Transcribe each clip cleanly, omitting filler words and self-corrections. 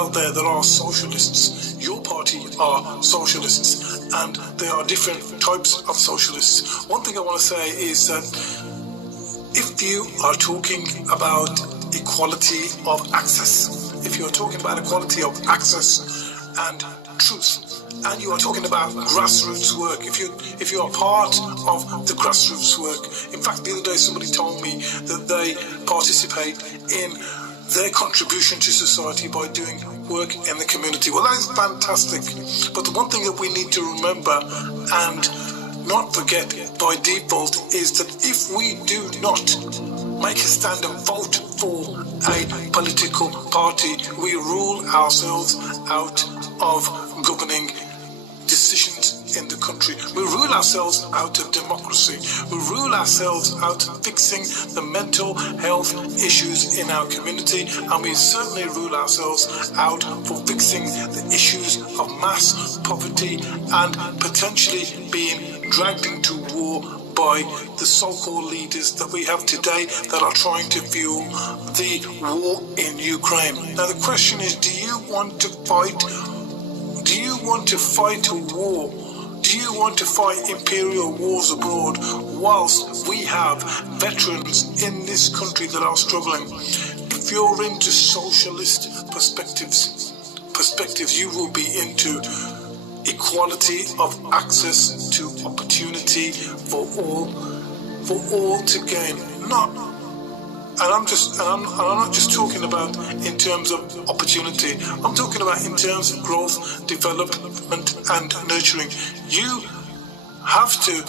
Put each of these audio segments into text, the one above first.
out there are socialists. Your party are socialists, and there are different types of socialists. One thing I want to say is that if you are talking about equality of access, if you are talking about equality of access and truth, and you are talking about grassroots work, if you are part of the grassroots work, in fact the other day somebody told me that they participate in their contribution to society by doing work in the community. Well, that is fantastic. But the one thing that we need to remember and not forget by default is that if we do not make a stand and vote for a political party, we rule ourselves out of governing decisions in the country. We rule ourselves out of democracy. We rule ourselves out of fixing the mental health issues in our community, and we certainly rule ourselves out for fixing the issues of mass poverty and potentially being dragged into war by the so-called leaders that we have today that are trying to fuel the war in Ukraine. Now the question is, do you want to fight? Do you want to fight a war? Do you want to fight imperial wars abroad whilst we have veterans in this country that are struggling? If you're into socialist perspectives, you will be into equality of access to opportunity for all to gain. I'm not just talking about in terms of opportunity. I'm talking about in terms of growth, development, and nurturing. You have to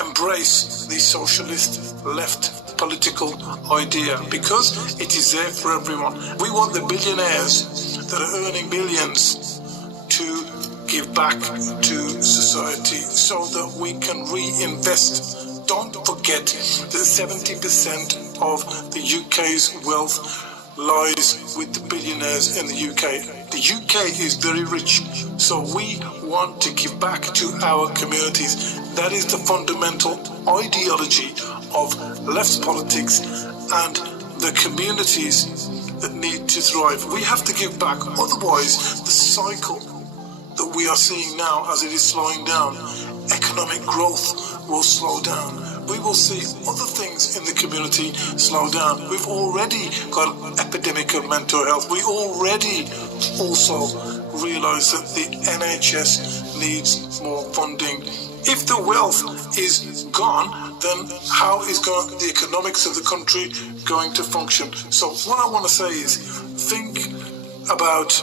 embrace the socialist left political idea because it is there for everyone. We want the billionaires that are earning billions to give back to society so that we can reinvest. Don't forget that 70% of the UK's wealth lies with the billionaires in the UK. The UK is very rich, so we want to give back to our communities. That is the fundamental ideology of left politics and the communities that need to thrive. We have to give back, otherwise the cycle that we are seeing now as it is slowing down, economic growth will slow down. We will see other things in the community slow down. We've already got an epidemic of mental health. We already also realise that the NHS needs more funding. If the wealth is gone, then how is the economics of the country going to function? So what I want to say is, think about